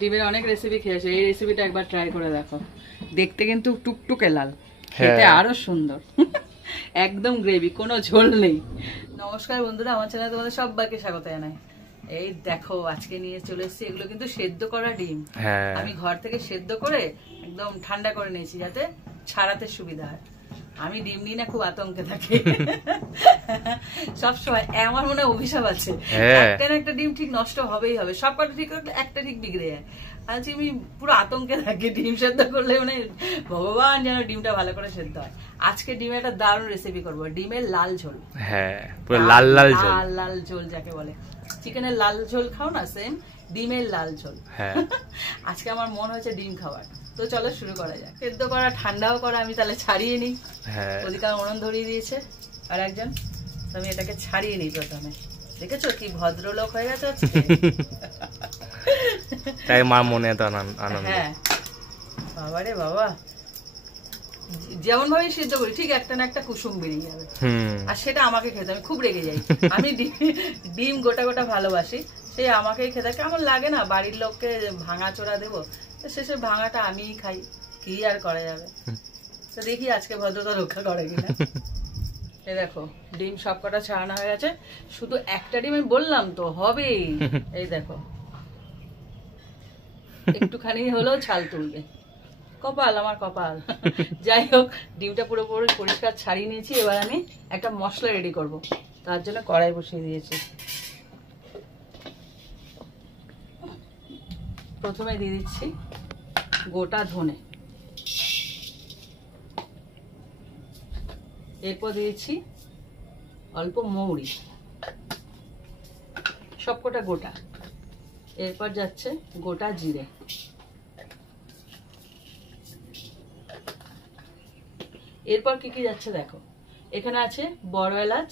ডিমের অনেক রেসিপি খেয়েছো, এই রেসিপিটা একবার ট্রাই করে দেখো। দেখতে কিন্তু টুকটুকে লাল, খেতে আরো সুন্দর। একদম গ্রেভি, কোনো ঝোল নেই। নমস্কার বন্ধুরা, আমার চ্যানেলে তোমাদের সবাইকে স্বাগত জানাই। এই দেখো আজকে নিয়ে চলে এসেছি, এগুলো কিন্তু সেদ্ধ করা ডিম। আমি ঘর থেকে সেদ্ধ করে একদম ঠান্ডা করে নিয়েছি যাতে ছাড়াতে সুবিধা হয়। আমি ডিম নিয়ে না খুব আতঙ্কে থাকি সবসময়, আমার মনে অভিশাপ আছে একটা না একটা ডিম ঠিক নষ্ট হবেই হবে, সব কটা ঠিক করলে একটা ঠিক বিগড়ে যায়। আজকে আমি পুরো আতঙ্কে থাকি, ডিম সেদ্ধ করলে মানে ভগবান যেন ডিমটা ভালো করে সেদ্ধ হয়। আজকে ডিমের একটা দারুণ রেসিপি করবো, ডিমের লাল ঝোল। হ্যাঁ, পুরো লাল লাল ঝোল, লাল লাল ঝোল যাকে বলে। চিকেনের লাল ঝোল খাও না, সেম ডিমের লাল ঝোল। আজকে আমার মন হয়েছে ডিম খাওয়ার, তো চলো শুরু করা যাক। সেদ্ধ করা ঠান্ডাও করা, আমি তাহলে ছাড়িয়ে নিই। ওদিকে উনুন ধরিয়ে দিয়েছে আর একজন, তো আমি এটাকে ছাড়িয়ে নিই প্রথমে। দেখেছো কি ভদ্রলোক হয়ে গেছে আজকে তাই মার মনে এত আনন্দ। হ্যাঁ বাবারে বাবা, যেমন ভাবে সিদ্ধ করি ঠিক একটা না একটা কুসুম বেরিয়ে যাবে, আর সেটা আমাকে খেতে, আমি খুব রেগে যাই। আমি ডিম গোটা গোটা ভালোবাসি, সে আমাকেই খেতে, কেমন লাগে না বাড়ির লোককে ভাঙা চোরা দেবো, শেষে ভাঙাটা আমিই খাই, কি আর করা যাবে। তো দেখি আজকে ভদ্রতা রক্ষা করে কিনা। এই দেখো ডিম সব কটা ছাড়ানো হয়ে গেছে, শুধু একটা ডিম আমি বললাম তো হবে। এই দেখো একটুখানি হলেও ছাল তুলবে, কপাল আমার কপাল। যাই হোক, ডিমটা পুরোপুরি পরিষ্কার ছাড়িয়ে নিয়েছি। এবার আমি একটা মশলা রেডি করব, তার জন্য কড়াই বসিয়ে দিয়েছি। প্রথমে দিয়ে দিচ্ছি গোটা ধনে, এরপর দিয়েছি অল্প মৌরি, সবকটা গোটা। এরপর যাচ্ছে গোটা জিরে, এরপর কি কি যাচ্ছে দেখো, এখানে আছে বড় এলাচ,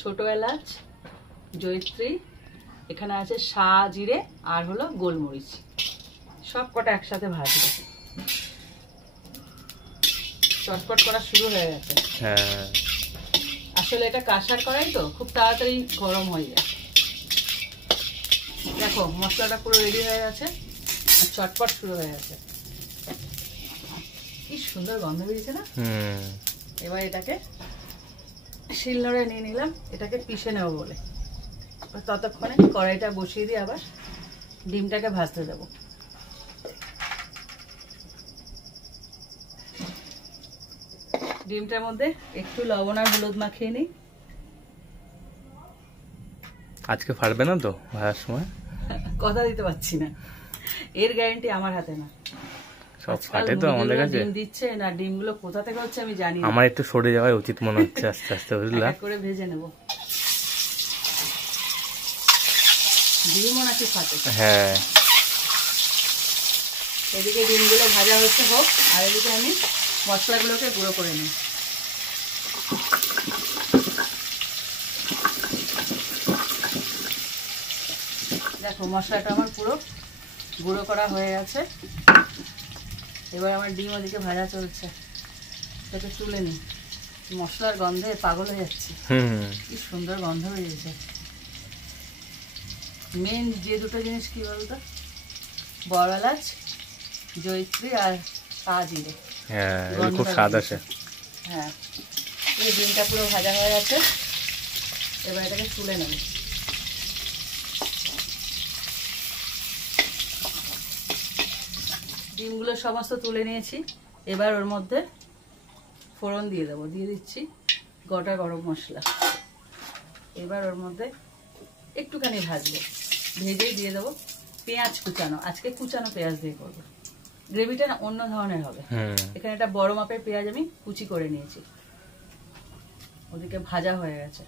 ছোট এলাচ, জয়িত্রী, এখানে আছে শাহজিরে আর হলো গোলমরিচ, সব কটা একসাথে ভাজবো। চটপট করা শুরু হয়ে গেছে। আসলে এটা কাঁসার কড়াই তো খুব তাড়াতাড়ি গরম হয়ে যায়। দেখো মশলাটা পুরো রেডি হয়ে গেছে আর চটপট শুরু হয়ে গেছে, কি সুন্দর গন্ধ বেরিয়েছে না। এবার এটাকে শিলনোড়ায় নিয়ে নিলাম, এটাকে পিষে নেবো বলে। ততক্ষণে কড়াইটা বসিয়ে দিয়ে আবার ডিমটাকে ভাজতে দেবো। ডিমটার মধ্যে একটু লবণ আর হলুদ মাখিয়ে নিই। আজকে ফাটবে না তো ভাজার সময়? কথা দিতে পারছি না, এর গ্যারান্টি আমার হাতে না। সব ফাটে তো আমাদের কাছে। ডিম দিচ্ছে না, ডিমগুলো কোথা থেকে হচ্ছে আমি জানি না। আমার একটু সরে যাওয়া উচিত মনে হচ্ছে আস্তে আস্তে, বুঝলা? এক করে ভেজে নেব। ডিমও নাকি ফাটে? হ্যাঁ। এদিকে ডিমগুলো ভাজা হচ্ছে হোক, আর এদিকে আমি মশলাগুলোকে গুঁড়ো করে নিই। দেখো মশলাটা আমার পুরো গুঁড়ো করা হয়ে গেছে। এবার আমার ডিম ওদিকে ভাজা চলছে, এটাকে তুলে নিই। মশলার গন্ধে পাগল হয়ে যাচ্ছে, কি সুন্দর গন্ধ বেরিয়েছে। মেন যে দুটো জিনিস কি বলতো, বড় এলাচ, জয়িত্রী আর শাহজিরে, খুব স্বাদ আসে। হ্যাঁ, এই ডিমটা পুরো ভাজা হয়ে গেছে, এবার এটাকে তুলে নেব। ডিমগুলো সমস্ত তুলে নিয়েছি, এবার ওর মধ্যে ফোড়ন দিয়ে দেবো। দিয়ে দিচ্ছি গোটা গরম মশলা। এবার ওর মধ্যে একটুখানি ভাজবো, ভেজেই দিয়ে দেবো পেঁয়াজ কুচানো। আজকে কুচানো পেঁয়াজ দিয়ে করবো, গ্রেভিটা না অন্য ধরনের হবে। এখানে একটা বড় মাপের পেঁয়াজ আমি কুচি করে নিয়েছি। ওদিকে ভাজা হয়ে গেছে,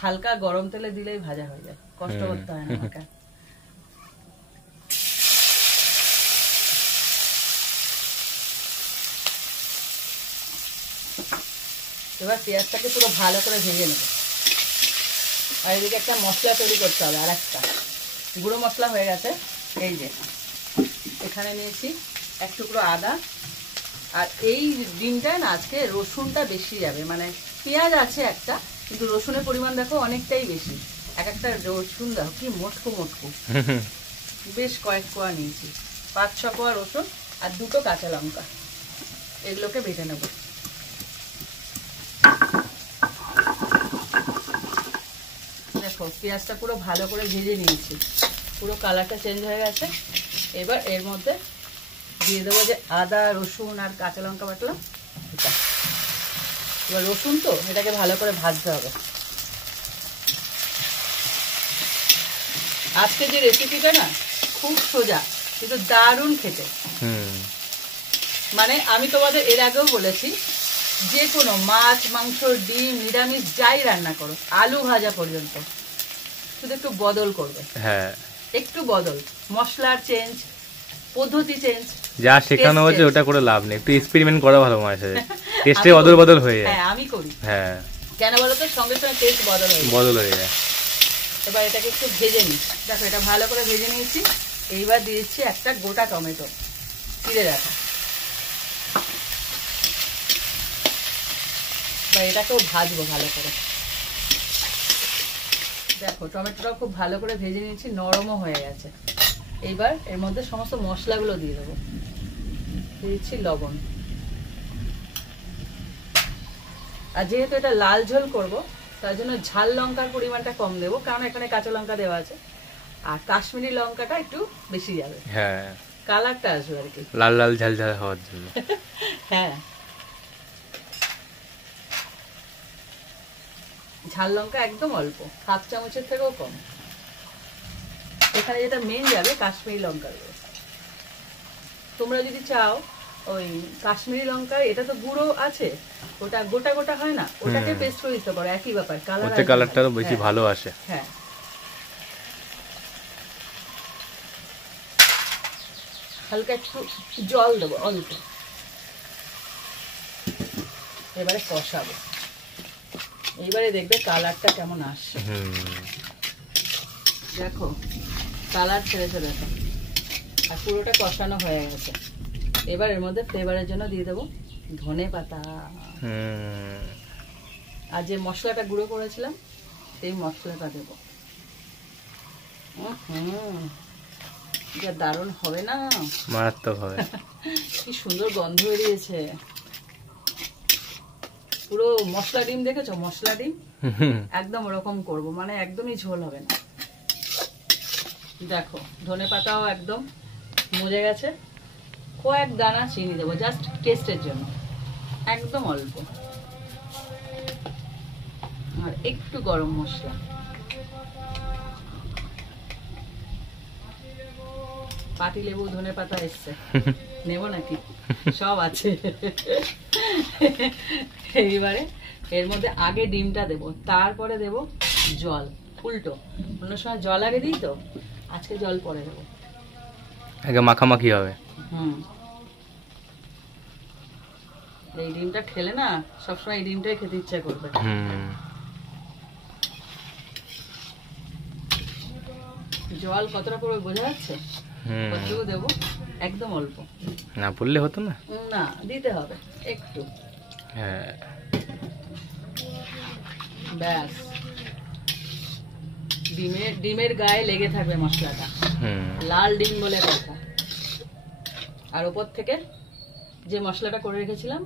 হালকা গরম তেলে দিলেই ভাজা হয়ে যায়, কষ্ট করতে হয় না আমাকে। এবার পেঁয়াজটাকে পুরো ভালো করে ভেজে নেব। আর এদিকে একটা মশলা তৈরি করতে হবে, আর একটা গুঁড়ো মশলা হয়ে গেছে। এই যে এখানে নিয়েছি এক টুকরো আদা, আর এই ডিমটায় না আজকে রসুনটা বেশি যাবে, মানে পেঁয়াজ আছে একটা, কিন্তু রসুনের পরিমাণ দেখো অনেকটাই বেশি। এক একটা রসুন দেখো কি মোটকু মোটকু, বেশ কয়েক কোয়া নিয়েছি, 5-6 কোয়া রসুন আর 2টো কাঁচা লঙ্কা, এগুলোকে বেটে নেব। দেখো পেঁয়াজটা পুরো ভালো করে ভেজে নিয়েছি, পুরো কালারটা চেঞ্জ হয়ে গেছে। এবার এর মধ্যে দিয়ে দেবো যে আদা রসুন আর কাঁচা লঙ্কা বাটলাম এটা। এবার রসুন তো এটাকে ভালো করে ভাজতে হবে। আজকে যে রেসিপিটা না খুব সোজা কিন্তু দারুণ খেতে। মানে আমি তোমাদের এর আগেও বলেছি, যে কোনো মাছ মাংস ডিম নিরামিষ যাই রান্না করো, আলু ভাজা পর্যন্ত শুধু একটু বদল করবে। হ্যাঁ, একটু বদল, মশলার চেঞ্জ, পদ্ধতি চেঞ্জ, যা শেখানো হচ্ছে ওটা করে লাভ নেই, একটু এক্সপেরিমেন্ট করা ভালো মায়ের সাথে, টেস্টে বদল বদল হয়ে যায়। হ্যাঁ আমি করি। হ্যাঁ, কেন বলো তো, সঙ্গে সঙ্গে টেস্ট বদল হয়ে যায়। এবার এটাকে একটু ভেজে নিই। দেখো এটা ভালো করে ভেজে নিয়েছি। এইবার দিয়েছি একটা গোটা টমেটো চিড়ে রাখা। বা এটাকেও ভাজবো ভালো করে। দেখো টমেটোটাও খুব ভালো করে ভেজে নিয়েছি, নরমও হয়ে গেছে। এইবার এর মধ্যে সমস্ত মশলাগুলো দিয়ে দেবো। দিয়েছি লবণ, আর যেহেতু এটা লাল ঝোল করব তার জন্য ঝাল লঙ্কার পরিমাণটা কম দেবো, কারণ এখানে কাঁচা লঙ্কা দেওয়া আছে। আর কাশ্মীরি লঙ্কাটা একটু বেশি যাবে, হ্যাঁ কালারটা আসবে আর কি, লাল লাল ঝাল ঝাল হওয়ার জন্য। হ্যাঁ ঝাল লঙ্কা একদম অল্প, 1/2 চামচের থেকেও কম। এখানে যেটা মেন যাবে কাশ্মীরি লঙ্কা। তোমরা যদি চাও ওই কাশ্মীরি লঙ্কা, এটা তো গুঁড়ো আছে, ওটা গোটা গোটা হয় না, ওটাকে পেস্ট করে দিতে পারো, একই ব্যাপার, কালারটা বেশি ভালো আসে। হ্যাঁ হালকা একটু জল দেবো অল্প। এবারে কষাবো, এইবারে দেখবে কালারটা কেমন আসছে। দেখো কালার ছেড়েছে, দেখো আর পুরোটা কষানো হয়ে গেছে। এবার এর মধ্যে ফ্লেভারের জন্য দিয়ে দেবো ধনে পাতা, আর যে মশলাটা গুঁড়ো করেছিলাম সেই মশলাটা দেবো। যা দারুণ হবে না, মারাত্মক হবে। কি সুন্দর গন্ধ বেরিয়েছে। পুরো মশলা ডিম দেখেছো, মশলা ডিম একদম ওরকম করব, মানে একদমই ঝোল হবে না। দেখো ধনে পাতাও একদম মজে গেছে। কয়েক দানা চিনি দেবো জাস্ট টেস্টের জন্য, একদম অল্প, আর একটু গরম মশলা। পাতি লেবু ধনে পাতা এসছে, নেবো নাকি? সব আছে। এইবারে এর মধ্যে আগে ডিমটা দেবো, তারপরে দেব জল। উল্টো, অন্য সময় জল আগে দিই তো, আজকে জল পরে দেবো। আগে মাখামাখি হবে। এই ডিমটা খেলে না সবসময় এই ডিমটাই খেতে ইচ্ছা করবে। জল কতটা পড়বে বোঝা যাচ্ছে? কতটুকু দেবো? একদম অল্প, না বললে হতো না, না দিতে হবে একটু। হ্যাঁ ব্যাস, ডিমের গায়ে লেগে থাকবে মশলাটা, লাল ডিম বলে কথা। আর উপর থেকে যে মশলাটা করে রেখেছিলাম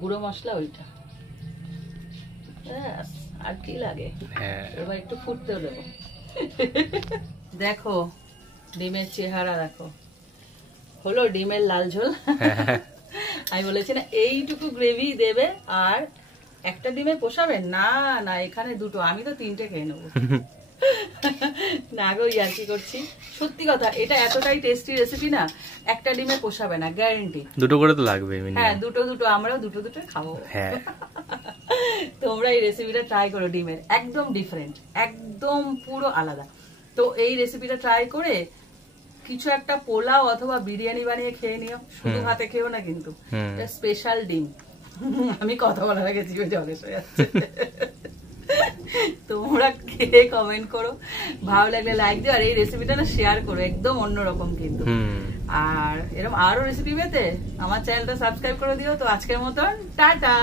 গুঁড়ো মশলা, ওইটা। ব্যাস, আর কি লাগে? এবার একটু ফুটতেও দেবো। দেখো ডিমের চেহারা দেখো, হলো ডিমের লাল ঝোল। আমি বলেছি না এইটুকু গ্রেভি দেবে, আর একটা ডিমে পোষাবে না, না এখানে দুটো, আমি তো 3টে খেয়ে নেবো। না গো ইয়ার্কি করছি, সত্যি কথা, এটা এতটাই টেস্টি রেসিপি না, একটা ডিমে পোষাবে না, গ্যারান্টি। দুটো করে তো লাগবে। হ্যাঁ দুটো, আমরাও দুটো খাবো। তোমরা এই রেসিপিটা ট্রাই করো, ডিমের একদম ডিফারেন্ট, একদম পুরো আলাদা। তো এই রেসিপিটা ট্রাই করে কিছু একটা পোলাও অথবা বিরিয়ানি বানিয়ে খেয়ে নিও, শুধু ভাতে খেও না কিন্তু, স্পেশাল ডিম। আমি কথা বলার আগে জিভে জল এসে যাচ্ছে। তোমরা খেয়ে কমেন্ট করো, ভালো লাগলে লাইক দিও, আর এই রেসিপিটা না শেয়ার করো, একদম অন্যরকম কিন্তু। আর এরকম আরো রেসিপি পেতে আমার চ্যানেলটা সাবস্ক্রাইব করে দিও। তো আজকের মতন টাটা।